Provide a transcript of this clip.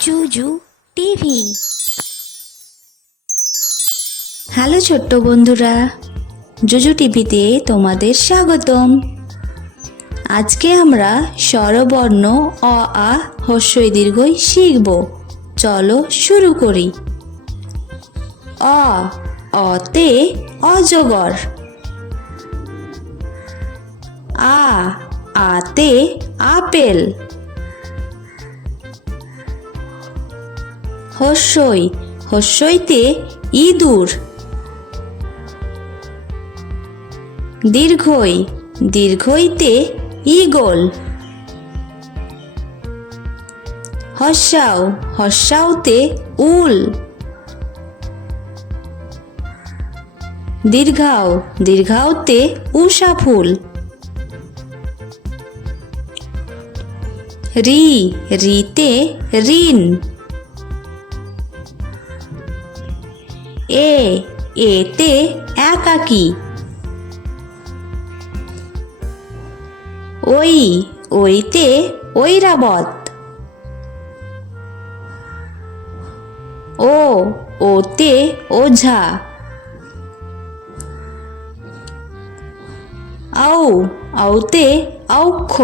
জুজু TV. Hello ছোট্ট বন্ধুরা, জুজু টিভিতে তোমাদের স্বাগতম। আজকে আমরা স্বরবর্ণ অ আ হ্রস্বই দীর্ঘই শিখব। চলো শুরু করি। অ, অতে অজগর। আ, আতে আপেল। হ্রস্বই, হ্রস্বইতে ইঁদুর। দীর্ঘই, দীর্ঘইতে ঈগল। হ্রস্বাউ, হ্রস্বাউতে উল। দীর্ঘাউ, দীর্ঘাউতে উষা ফুল। রি, রিতে ঋণ। এ, এতে একাকী। ওই, ওইতে ঐরাবত। ও, ওতে ওঝা। আউ, আউতে অক্ষ।